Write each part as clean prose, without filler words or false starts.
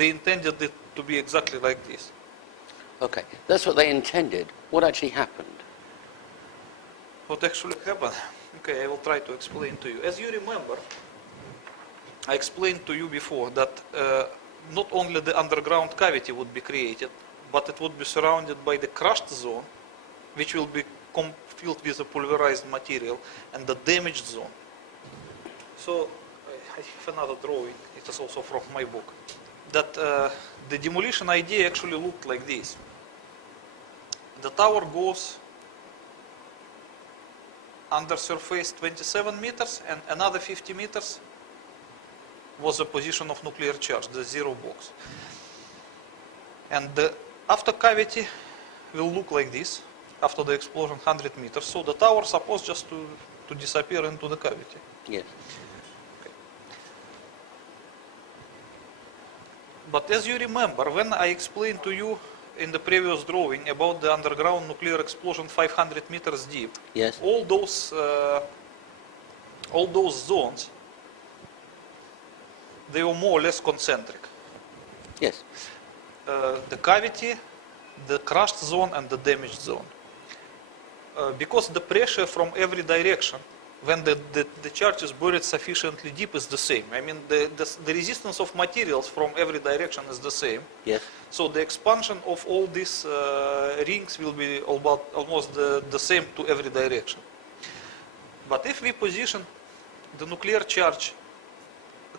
they intended it to be exactly like this. Okay, that's what they intended. What actually happened? What actually happened? Okay, I will try to explain to you. As you remember, I explained to you before that not only the underground cavity would be created, but it would be surrounded by the crushed zone, which will be filled with a pulverized material, and the damaged zone. So I have another drawing. It is also from my book. That the demolition idea actually looked like this. The tower goes under surface 27 meters, and another 50 meters was the position of nuclear charge, the zero box. And the after cavity will look like this, after the explosion 100 meters. So the tower is supposed just to disappear into the cavity. Yes. Okay. But as you remember, when I explained to you in the previous drawing about the underground nuclear explosion 500 meters deep, yes, all those zones, they were more or less concentric. Yes. The cavity, the crushed zone, and the damaged zone. Because the pressure from every direction, when the charge is buried sufficiently deep, is the same. I mean, the resistance of materials from every direction is the same. Yes. So the expansion of all these rings will be almost the same to every direction. But if we position the nuclear charge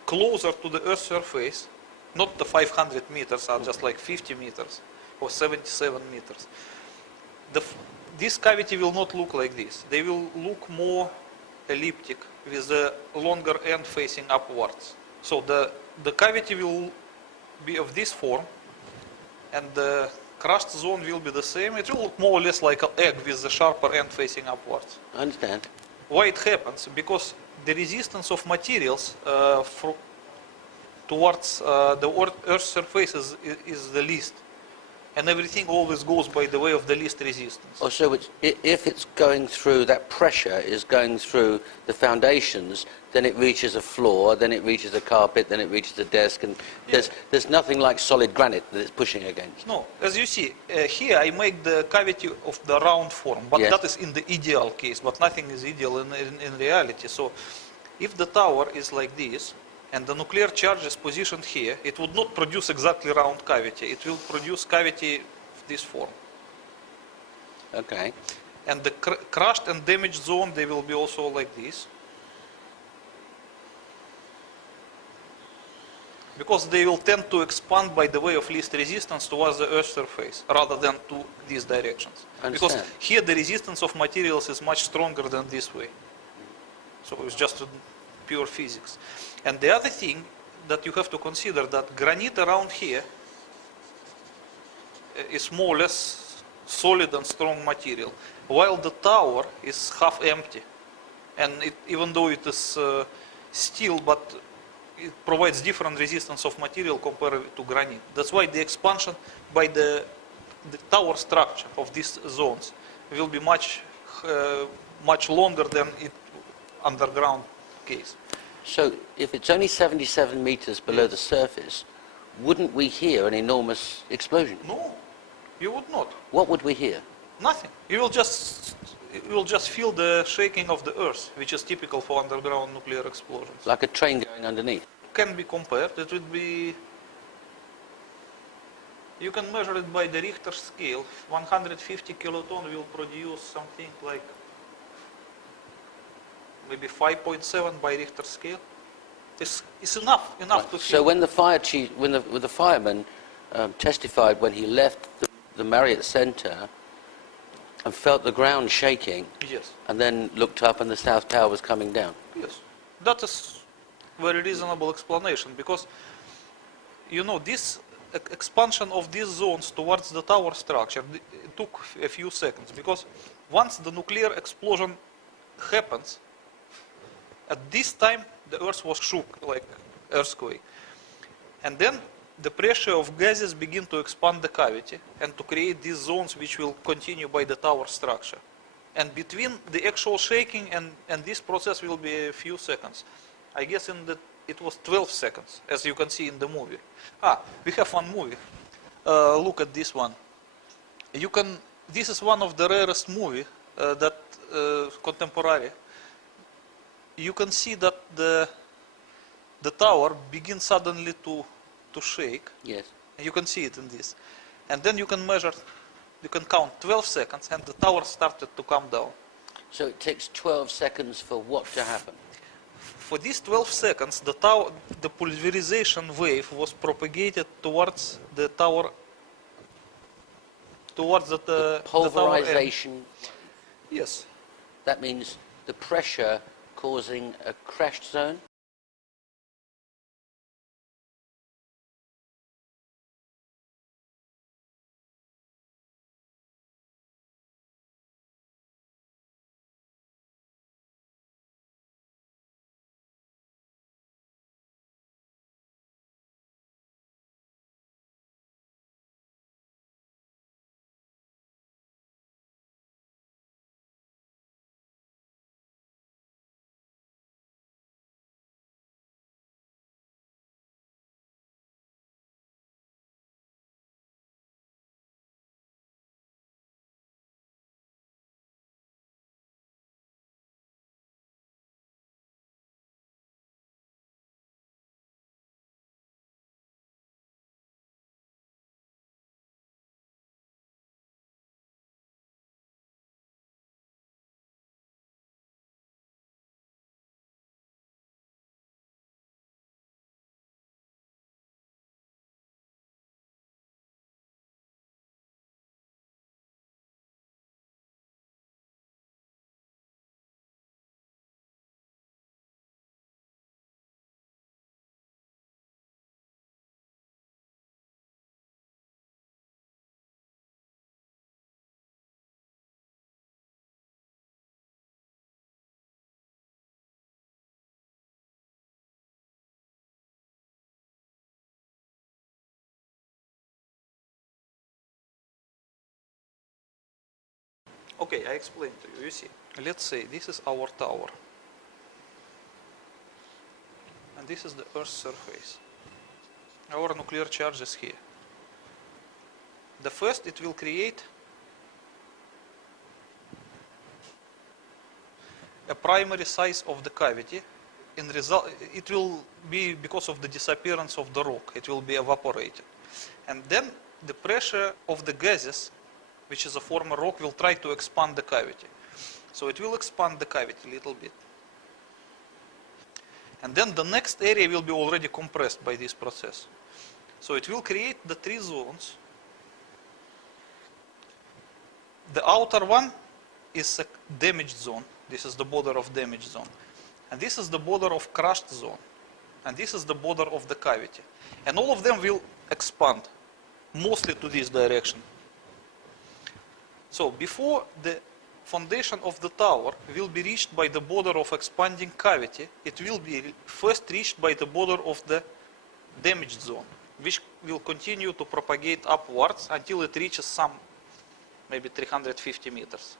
closer to the Earth's surface, not the 500 meters, are just like 50 meters or 77 meters, this cavity will not look like this. They will look more elliptic with the longer end facing upwards. So the cavity will be of this form, and the crushed zone will be the same. It will look more or less like an egg with the sharper end facing upwards. I understand. Why it happens? Because the resistance of materials towards the Earth's surface is the least. And everything always goes by the way of the least resistance. Oh, so if it's going through, that pressure is going through the foundations, then it reaches a floor, then it reaches a carpet, then it reaches a desk, and there's nothing like solid granite that it's pushing against. No, as you see, here I make the cavity of the round form, but that is in the ideal case, but nothing is ideal in reality. So if the tower is like this, and the nuclear charge is positioned here, it would not produce exactly round cavity. It will produce cavity of this form. Okay. And the crushed and damaged zone, they will be also like this. Because they will tend to expand by the way of least resistance towards the Earth's surface, rather than to these directions. Because here the resistance of materials is much stronger than this way. So it's just pure physics. And the other thing that you have to consider, that granite around here is more or less solid and strong material, while the tower is half empty. And even though it is steel, but it provides different resistance of material compared to granite. That's why the expansion by the tower structure of these zones will be much longer than it underground case. So if it's only 77 meters below the surface, wouldn't we hear an enormous explosion? No, you would not. What would we hear? Nothing. You will just feel the shaking of the earth, which is typical for underground nuclear explosions. Like a train going underneath? Can be compared. It would be... You can measure it by the Richter scale. 150 kiloton will produce something like maybe 5.7 by Richter scale. It's enough to feel. So when the fire chief, when the fireman testified when he left the Marriott Center and felt the ground shaking, yes, and then looked up and the South Tower was coming down. Yes, that is very reasonable explanation, because you know this expansion of these zones towards the tower structure, it took a few seconds, because once the nuclear explosion happens, at this time the earth was shook like earthquake, and then the pressure of gases begin to expand the cavity and to create these zones which will continue by the tower structure. And between the actual shaking and this process will be a few seconds. I guess in the it was 12 seconds, as you can see in the movie. We have one movie. Look at this one. This is one of the rarest movie that contemporary. You can see that the tower begins suddenly to shake. Yes. You can see it in this. And then you can measure, you can count 12 seconds and the tower started to come down. So it takes 12 seconds for what to happen? For these 12 seconds, the pulverization wave was propagated towards the tower, towards the tower end. Pulverization. Yes. That means the pressure causing a crashed zone? Okay, I explain to you. You see, let's say this is our tower. And this is the Earth's surface. Our nuclear charge is here. The first, it will create a primary size of the cavity. In result, it will be because of the disappearance of the rock. It will be evaporated. And then the pressure of the gases, which is a former rock, will try to expand the cavity. So it will expand the cavity a little bit. And then the next area will be already compressed by this process. So it will create the three zones. The outer one is a damaged zone. This is the border of damaged zone. And this is the border of crushed zone. And this is the border of the cavity. And all of them will expand, mostly to this direction. So before the foundation of the tower will be reached by the border of expanding cavity, it will be first reached by the border of the damaged zone, which will continue to propagate upwards until it reaches some, maybe 350 meters.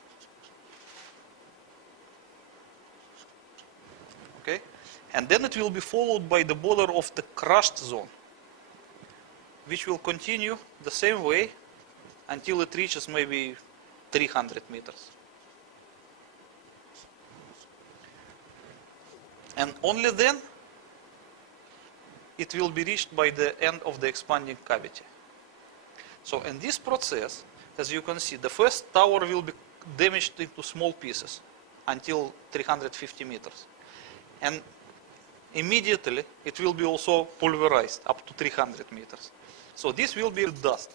Okay? And then it will be followed by the border of the crushed zone, which will continue the same way until it reaches maybe 300 meters. And only then it will be reached by the end of the expanding cavity. So in this process, as you can see, the first tower will be damaged into small pieces until 350 meters. And immediately it will be also pulverized up to 300 meters. So this will be dust,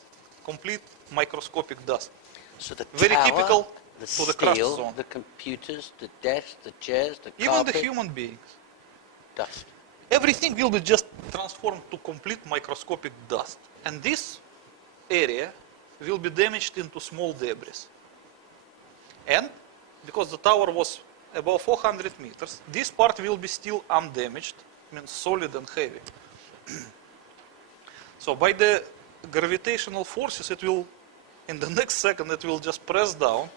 complete microscopic dust. So the Very tower, typical the for the crushed steel, zone. the computers, the desks, the chairs, the Even carpet, the human beings. dust. Everything will be just transformed to complete microscopic dust. And this area will be damaged into small debris. And because the tower was above 400 meters, this part will be still undamaged, means solid and heavy. So by the gravitational forces, it will, in the next second, it will just press down